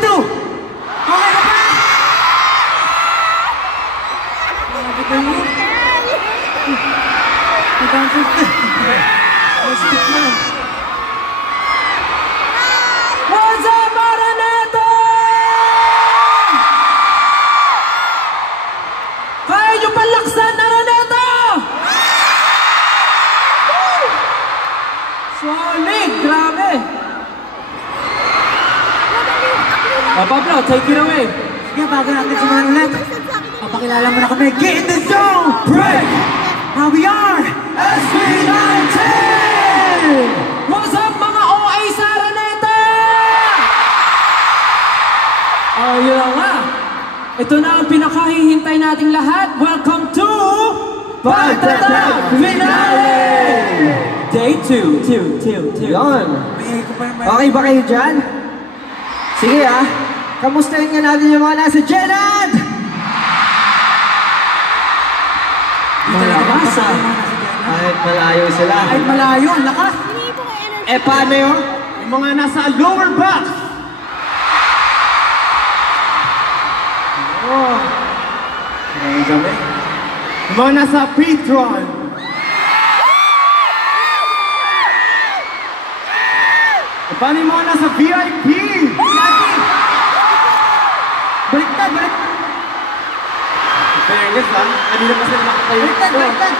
2. Okay na ba? Grabe kayo. What's up, Araneta? Kaya nyo palaksan, Araneta? Solid! Grabe! Pablo, take it away. Sige, bago natin sumahan ulit. Papakilala mo na kami. Get in the zone! Break! How we are! SB19! What's up, mga OA sa Araneta? Oh, yun na nga. Ito na ang pinakahihintay nating lahat. Welcome to Pagtatag Finale! Day 2. Yan. Okay ba kayo dyan? Sige ah. Kamustahin nga natin yung mga nasa Jenad! Malakas ah. Kahit malayo sila. Kahit malayo, ang lakas. Eh paano yun? Yung mga nasa lower box. Oh. Ang gabi. Yung mga nasa Patreon. E paano yung mga nasa VIP? Baliktad! Fairness ha? Kanina pa sila nakatayo. Baliktad!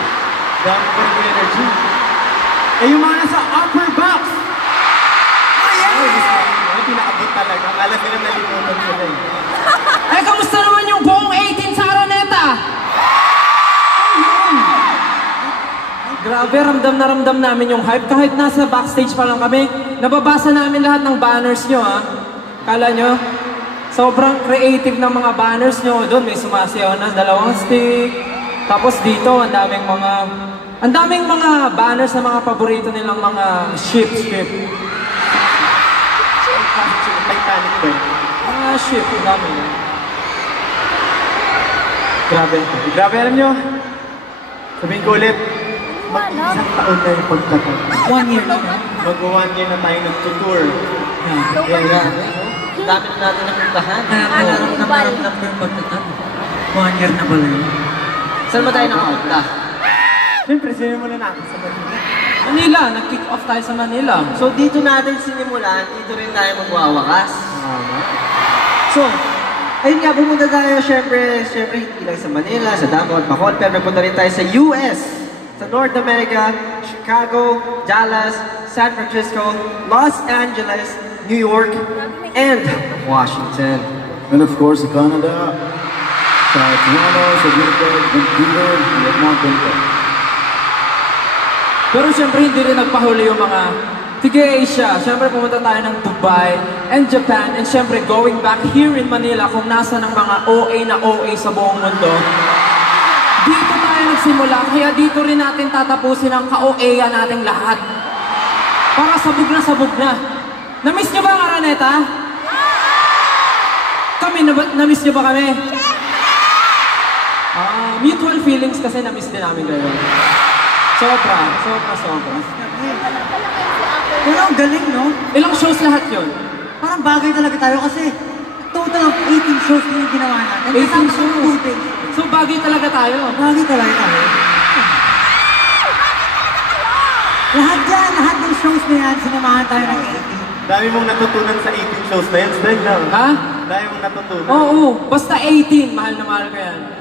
Dami pa rin yung energy. Eh yung mga nasa upper box! Oh yeah! Ay, pinakabot talaga. Akala sila nalimutan sila eh. Ay, kamusta naman yung buong 18 sa Araneta? Grabe, ramdam na ramdam namin yung hype. Kahit nasa backstage pa lang kami, nababasa namin lahat ng banners nyo ha. Kala nyo? Sobrang creative ng mga banners nyo. Doon may sumasayaw na 2 stick. Tapos dito, ang daming mga banners na mga paborito nilang mga ship. Titanic ba yun? Mga ship, ang dami yun. Grabe, alam nyo? Sabihin ko ulit, mag-isang taon na yung pagtatag. 1 year na ba? Mag-1 year na tayo nag-tour. Dami na natin napuntahan. Naramdaman ko yung pagtatag. 1 year na pala yun. Saan ba tayo nakapunta? Siyempre, sinimulan natin sa Manila. Manila, nag-kick off tayo sa Manila. So dito natin sinimulan, dito rin tayo magwawakas. So, ayun nga, pumunta tayo syempre hindi lang sa Manila, sa Davao at Bacolod, pero nagpunta rin tayo sa US, sa North America, Chicago, Dallas, San Francisco, Los Angeles, New York, and Washington. And of course, Canada, sa Toronto, sa Winnipeg, Vancouver, and Edmonton. Pero siyempre hindi rin nagpahuli yung mga Tiga-Asia. Siyempre pumunta tayo ng Dubai and Japan, and siyempre going back here in Manila kung nasa ng mga OA sa buong mundo. Dito tayo nagsimula, kaya dito rin natin tatapusin ang ka-OA nating lahat. Para sabog na. Na-miss niyo ba ang Araneta? Na-miss niyo ba kami? Mutual feelings kasi na-miss din namin kayo. Sobra. Pero ang galing, no? Ilang shows lahat yun? Parang bagay talaga tayo kasi total of 18 shows yung ginawa natin. 18 shows. 2 days. So bagay talaga tayo. Bagay talaga tayo. Lahat ng shows na yan, sinamahan tayo ng 18. Dami mong natutunan sa 18 shows na yan, Sven lang. Ha? Dami mong natutunan. Oo, basta 18, mahal na mahal ko yan.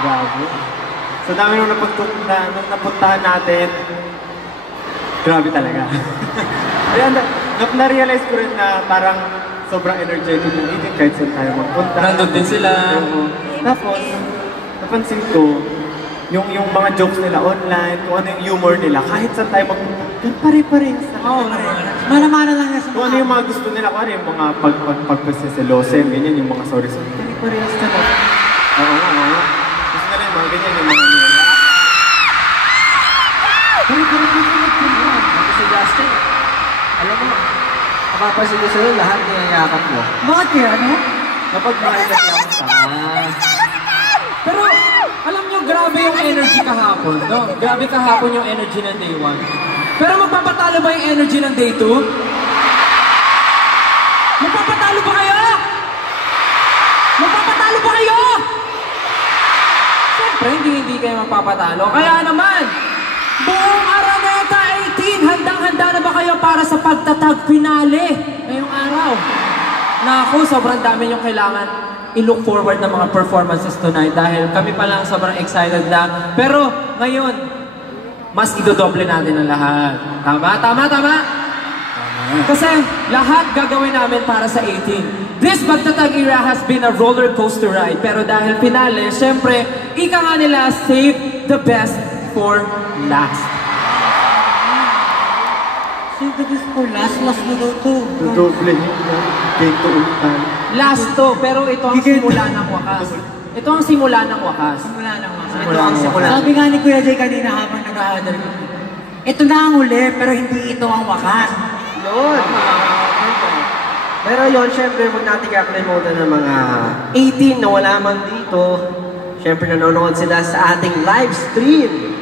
Grabe. So dami nung napuntahan natin. Grabe talaga. Ayan, na-realize ko rin na parang sobrang energetic ng 18 kahit saan tayo magpunta. Nandun din sila. Tapos, napansin ko, yung mga jokes nila online, kung ano yung humor nila, kahit saan tayo magpunta, yun pare-parehas na. Oo naman. Mana-mana lang yan sa Kung ano yung mga gusto nila, kung ano yung mga pagpasiselosen, ganyan, yung mga sorry, pare-parehas na lang. Oo nga. Gusto nila yung mga ganyan, yung mga nila. Si Justin, alam mo, napapansin ko sa'yo, lahat niyayakap mo. Bakit kaya, ano? Kapag mahal ka siya, Pero, alam nyo, grabe yung energy kahapon, no? Grabe kahapon yung energy ng day 1. Pero magpapatalo ba yung energy ng day 2? syempre, hindi kayo magpapatalo. Kaya naman, buong Araneta 18, handang-handa na ba kayo para sa pagtatag finale ngayong araw? Naku, sobrang dami yung kailangan i-look forward ng mga performances tonight dahil kami pa lang sobrang excited na. Pero ngayon, mas idodoble natin ang lahat. Tama? Kasi lahat gagawin namin para sa 18. This pagtatag era has been a roller coaster ride. Pero dahil finale, syempre, ika nga nila, save the best for last. Save the best for last. Last na daw to. Dodoble yun. Game to ulitan. Last to, pero ito ang simula ng wakas. Ito ang simula ng wakas. Simula lang ako. Ito ang simula. Sabi nga ni Kuya Jay kanina habang nag-a-order ko. Ito na ang huli, pero hindi ito ang wakas. Yun. Pero yun, syempre, huwag natin kakalimutan ng mga 18 na wala man dito. Syempre, nanonood sila sa ating live stream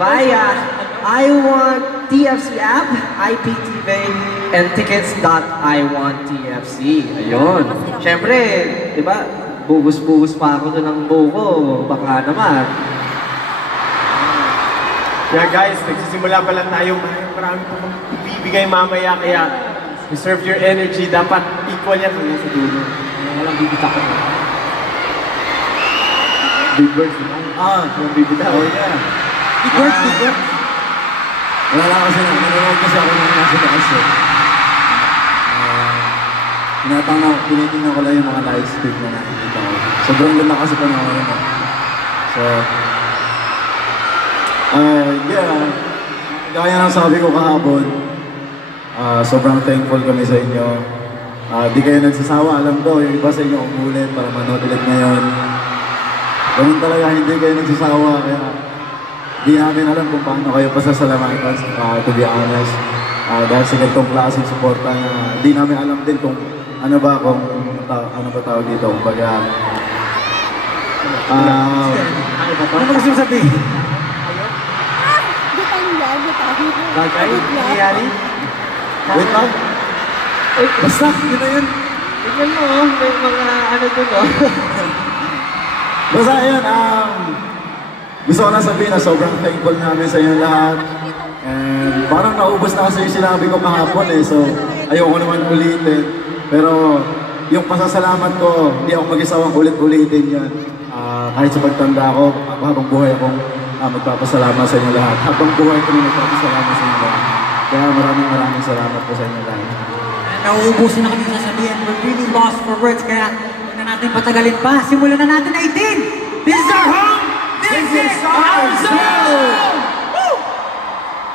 via iWant TFC app, IPTV, and tickets.iwanttfc. Ayun. Syempre, di ba, bugus-bugus pa ako doon ng buko. Baka naman. Yeah guys, nagsisimula pa lang tayo. Marami po kong ibibigay mamaya. Kaya, reserve your energy. Dapat equal yan hanggang sa dulo. Walang bibita ko. Big birds. Walang bibita. Oh yeah. Big work. Wala lang kasi nanonood kasi ako ng nasa taas eh. Tinitingnan ko lang yung mga live stream na nakikita ko. Sobrang ganda kasi panoorin mo. So, yeah. Gaya ng sabi ko kahapon, sobrang thankful kami sa inyo. Di kayo nagsasawa, alam ko, yung iba sa inyo umulit para manood ulit ngayon. Ganun talaga, hindi kayo nagsasawa, kaya di namin alam kung paano kayo pasasalamatan, to be honest. Dahil sa ganitong klaseng suporta na di namin alam din kung ano ba tawag dito. Kumbaga, Ano ba gusto mo sabihin? Bagay, nangyayari. wait lang. Basta, yun na yun. Tingnan mo, may mga ano doon, Basta yun, gusto ko na sabihin na sobrang thankful namin sa inyo lahat. And parang naubos na kasi yung sinabi ko kahapon eh, so ayoko naman ulitin. Pero yung pasasalamat ko, hindi ako mag-isawang ulit-ulitin yan. Kahit sa pagtanda ko, habang buhay akong magpapasalamat sa inyo lahat. Habang buhay ko rin magpapasalamat sa inyo lahat. Kaya maraming salamat po sa inyo lahat. Nauubusin na kami sasabihin. We're really lost for words, kaya huwag na natin patagalin pa. Simulan na natin 18!